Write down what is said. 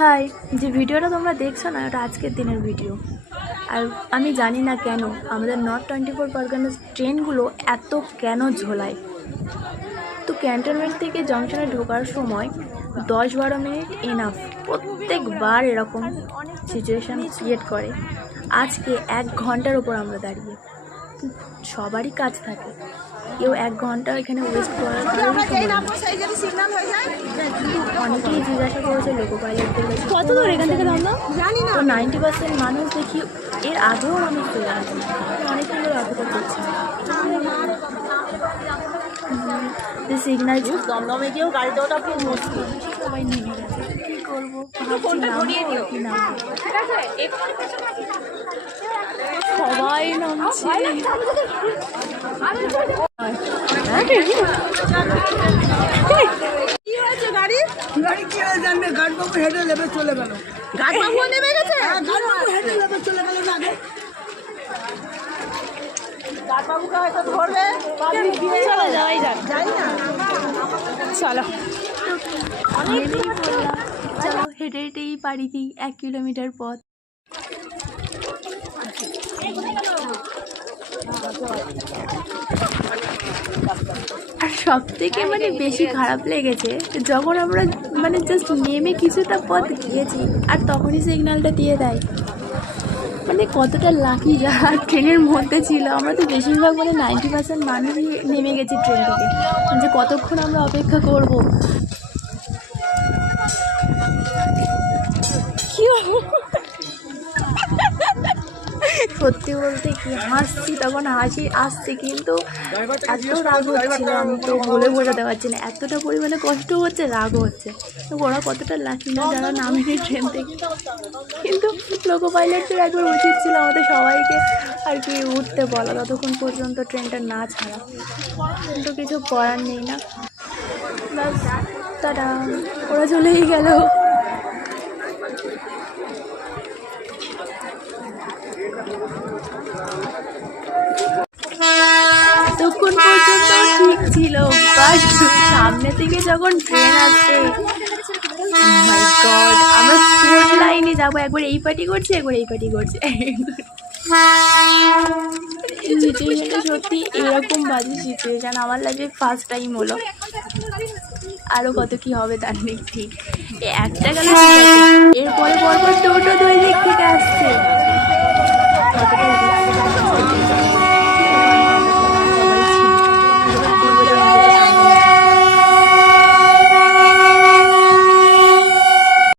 High, যে ভিডিওটা তোমরা দেখছো না ওটা আজকের দিনের ভিডিও। আর আমি জানি না কেন আমাদের নর্থ 24 পরগনার ট্রেনগুলো এত কেন ঝোলায়। তো ক্যান্টনমেন্ট থেকে জংশনে ঢোকার সময় 10-12 মিনিট এনাফ। প্রত্যেকবার এরকম সিচুয়েশান ক্রিয়েট করে। আজকে 1 ঘন্টার ওপর আমরা দাঁড়িয়ে, সবারই কাজ থাকে, কেউ 1 ঘন্টা এখানে ওয়েস্ট করার কিন্তু অনেকেই জিজ্ঞাসা করেছে লোকো পাইলটদের কাছে কত দূর এখান থেকে নামলো জানি না। তো 90% মানুষ দেখি এর আগেও মানুষ চলে আসে, অনেক সুন্দর অপেক্ষা করছে। সিগন্যাল দমদমে গিয়েও গাড়িতে ওটা খুব মুশকিল, সবাই নেমে গেছে। কী করবো, ভাবছি নামবো কি নামবো। সবাই নামছে। গাড়ি কি হয়ে জানবে? গাড়িবাবু হেঁটে নেবে চলে গেল। গাড়িবাবু নেমে গেছে? গাড়িবাবু হেঁটে নেবে চলে গেল না আগে। গাড়িবাবুকে হয়তো ধরবে, চলো যাওয়াই যাক। যাই না। চলো চলো হেঁটে হেঁটেই পাড়ি দিই 1 কিলোমিটার পথ। আর সব থেকে বেশি খারাপ লেগেছে যখন আমরা জাস্ট নেমে কিছুটা পথ গিয়েছি আর তখনই সিগন্যালটা দিয়ে দেয়। কতটা লাকি যারা ট্রেনের মধ্যে ছিল। আমরা তো বেশিরভাগ 90% মানুষই নেমে গেছি ট্রেন থেকে, যে কতক্ষণ আমরা অপেক্ষা করব। কি সত্যি বলতে কি হাসছি, তখন হাসি আসছে, কিন্তু এত রাগ হচ্ছিল আমি তো বলে বোঝাতে পারছি না। এতটা পরিমাণে কষ্ট হচ্ছে, রাগ হচ্ছে। তো ওরা কতটা লাকি না যারা নামেনি ট্রেন থেকে। কিন্তু লোকো পাইলটদের একবার উচিত ছিল আমাদের সবাইকে আর কি উঠতে বলা, ততক্ষণ পর্যন্ত ট্রেনটা না ছাড়া। কিন্তু কিছু করার নেই না, ব্যাস তারা ওরা চলেই গেল। তখন পর্যন্ত ঠিক ছিল, বাট সামনে থেকে যখন ট্রেন আসছে, মাই গড, আমরা কোন লাইনে যাবো, একবার এই পার্টি করছে একবার এই পার্টি করছে। সিচুয়েশনটা সত্যি এরকম বাজে সিচুয়েশান আমার লাইফে ফার্স্ট টাইম হলো। আরও কত কি হবে তার নেই ঠিক। একটা গেল, এরপরে পরপর টোটো 2 দিক থেকে আসছে।